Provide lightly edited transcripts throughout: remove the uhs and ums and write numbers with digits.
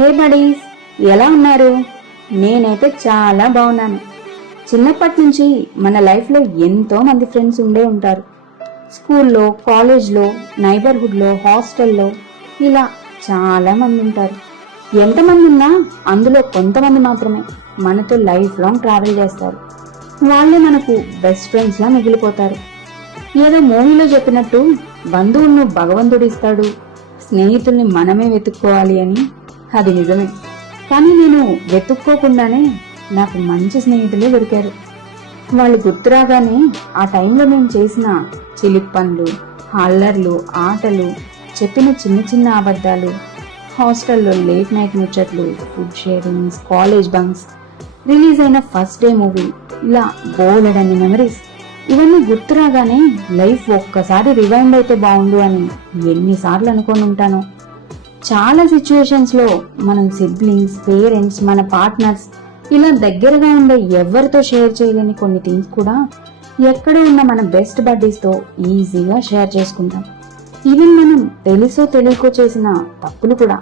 హే buddies, ఎలా ఉన్నారు? నేనైతే చాలా బాగున్నాను. చిన్నప్పటి నుంచి మన లైఫ్లో ఎంతో మంది ఫ్రెండ్స్ ఉండే ఉంటారు. స్కూల్లో, కాలేజ్లో, నైబర్హుడ్లో, హాస్టల్లో ఇలా చాలా మంది ఉంటారు. ఎంతమంది ఉన్నా అందులో కొంతమంది మాత్రమే మనతో లైఫ్ లాంగ్ ట్రావెల్ చేస్తారు. వాళ్ళే మనకు బెస్ట్ ఫ్రెండ్స్లా మిగిలిపోతారు. ఏదో మూవీలో చెప్పినట్టు బంధువులను భగవంతుడు ఇస్తాడు, స్నేహితుల్ని మనమే వెతుక్కోవాలి అని. అది నిజమే. కానీ నేను వెతుక్కోకుండానే నాకు మంచి స్నేహితులే దొరికారు. వాళ్ళు గుర్తురాగానే ఆ టైంలో మేము చేసిన చిలిపి పనులు, అల్లర్లు, ఆటలు, చెప్పిన చిన్న చిన్న అబద్ధాలు, హాస్టల్లో లేట్ నైట్ ముచ్చట్లు, food sharings, college bunks, release అయిన ఫస్ట్ డే మూవీ, ఇలా బోలెడన్ని మెమరీస్. ఇవన్నీ గుర్తురాగానే లైఫ్ ఒక్కసారి రివైండ్ అయితే బాగుండు అని ఎన్నిసార్లు అనుకొని ఉంటాను. చాలా సిచ్యువేషన్స్ లో మనం సిబ్లింగ్స్, పేరెంట్స్, మన పార్ట్నర్స్ ఇలా దగ్గరగా ఉండే ఎవరితో షేర్ చేయలేని కొన్ని థింగ్స్ కూడా ఎక్కడ ఉన్న మన బెస్ట్ బడ్డీస్ తో ఈజీగా షేర్ చేసుకుంటాం. ఈవెన్ మనం తెలుసో తెలియకో చేసిన తప్పులు కూడా.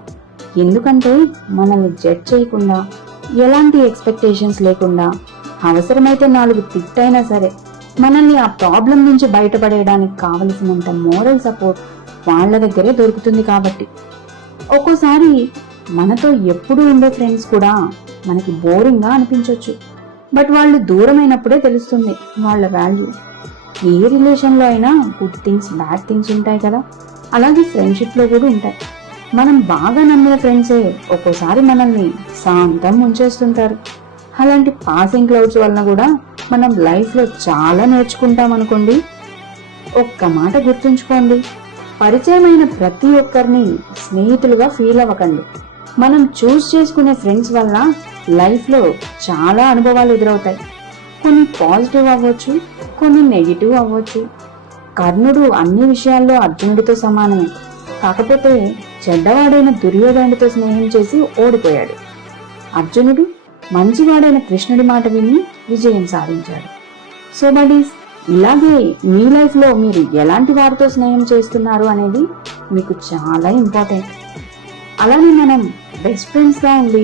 ఎందుకంటే మనల్ని జడ్జ్ చేయకుండా, ఎలాంటి ఎక్స్పెక్టేషన్స్ లేకుండా, అవసరమైతే 4 తిట్టైనా సరే మనల్ని ఆ ప్రాబ్లం నుంచి బయటపడేయడానికి కావలసినంత మోరల్ సపోర్ట్ వాళ్ళ దగ్గరే దొరుకుతుంది. కాబట్టి ఒక్కోసారి మనతో ఎప్పుడు ఉండే ఫ్రెండ్స్ కూడా మనకి బోరింగ్ గా అనిపించవచ్చు. బట్ వాళ్ళు దూరమైనప్పుడే తెలుస్తుంది వాళ్ళ వాల్యూ. ఏ రిలేషన్ లో అయినా గుడ్ థింగ్స్, బ్యాడ్ థింగ్స్ ఉంటాయి కదా, అలాగే ఫ్రెండ్షిప్ లో కూడా ఉంటాయి. మనం బాగా నమ్మిన ఫ్రెండ్సే ఒక్కోసారి మనల్ని శాంతం ఉంచేస్తుంటారు. అలాంటి పాసింగ్ క్లౌడ్స్ వలన కూడా మనం లైఫ్ లో చాలా నేర్చుకుంటాం అనుకోండి. ఒక్క మాట గుర్తుంచుకోండి, పరిచయమైన ప్రతి ఒక్కరిని స్నేహితులుగా ఫీల్ అవ్వకండి. మనం చూస్ చేసుకునే ఫ్రెండ్స్ వల్ల లైఫ్ లో చాలా అనుభవాలు ఎదురవుతాయి. కొన్ని పాజిటివ్ అవ్వచ్చు, కొన్ని నెగిటివ్ అవ్వచ్చు. కర్ణుడు అన్ని విషయాల్లో అర్జునుడితో సమానమే. కాకపోతే చెడ్డవాడైన దుర్యోధనుడితో స్నేహం చేసి ఓడిపోయాడు. అర్జునుడు మంచివాడైన కృష్ణుడి మాట విని విజయం సాధించాడు. సో బడీస్, ఇలాగే మీ లైఫ్ లో మీరు ఎలాంటి వారితో స్నేహం చేస్తున్నారు అనేది మీకు చాలా ఇంపార్టెంట్. అలానే మనం బెస్ట్ ఫ్రెండ్స్ గా ఉండి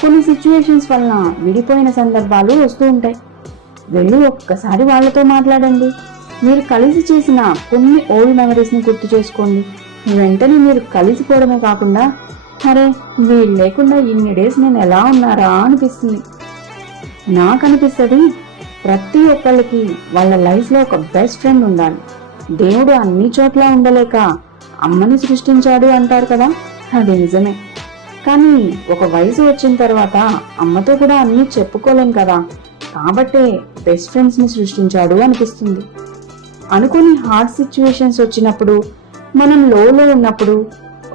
కొన్ని సిచ్యువేషన్స్ వలన విడిపోయిన సందర్భాలు వస్తూ ఉంటాయి. వెళ్ళి ఒక్కసారి వాళ్ళతో మాట్లాడండి. మీరు కలిసి చేసిన కొన్ని ఓల్డ్ మెమరీస్ ని గుర్తు చేసుకోండి. వెంటనే మీరు కలిసిపోవడమే కాకుండా, అరే వీళ్ళు లేకుండా ఇన్ని డేస్ నేను ఎలా ఉన్నారా అనిపిస్తుంది. నాకు అనిపిస్తుంది, ప్రతి ఒక్కళ్ళకి వాళ్ళ లైఫ్ లో ఒక బెస్ట్ ఫ్రెండ్ ఉండాలి. దేవుడు అన్ని చోట్ల ఉండలేక అమ్మని సృష్టించాడు అంటారు కదా, అది నిజమే. కానీ ఒక వయసు వచ్చిన తర్వాత అమ్మతో కూడా అన్ని చెప్పుకోలేం కదా, కాబట్టే బెస్ట్ ఫ్రెండ్స్ ని సృష్టించాడు అనిపిస్తుంది. అనుకుని హార్డ్ సిచ్యువేషన్స్ వచ్చినప్పుడు, మనం లోలో ఉన్నప్పుడు,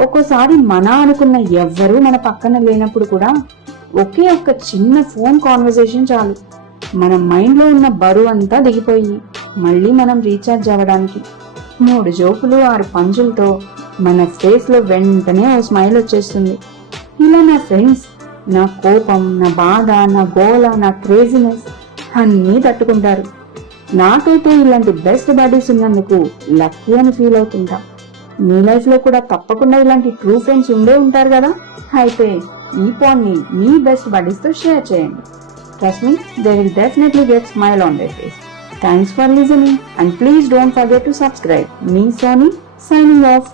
ఒక్కోసారి మన అనుకున్న ఎవ్వరూ మన పక్కన లేనప్పుడు కూడా ఒకే ఒక్క చిన్న ఫోన్ కాన్వర్సేషన్ చాలు మన మైండ్ లో ఉన్న బరువు అంతా దిగిపోయి మళ్ళీ మనం రీఛార్జ్ అవ్వడానికి. 3 జోకులు 6 పంచులతో మన ఫేస్ లో వెంటనే ఓ స్మైల్ వచ్చేస్తుంది. ఇలా నా ఫ్రెండ్స్ నా కోపం, నా బాధ, నా గోల, నా క్రేజీనెస్ అన్నీ తట్టుకుంటారు. నాకైతే ఇలాంటి బెస్ట్ బడీస్ ఉన్నందుకు లక్కీ అని ఫీల్ అవుతుంటా. మీ లైఫ్ లో కూడా తప్పకుండా ఇలాంటి ట్రూ ఫ్రెండ్స్ ఉండే ఉంటారు కదా. అయితే ఈ పాయింట్ ని మీ బెస్ట్ బడీస్ తో షేర్ చేయండి. Trust me, they will definitely get smile on their face. Thanks for listening and please don't forget to subscribe. Me Sony signing off.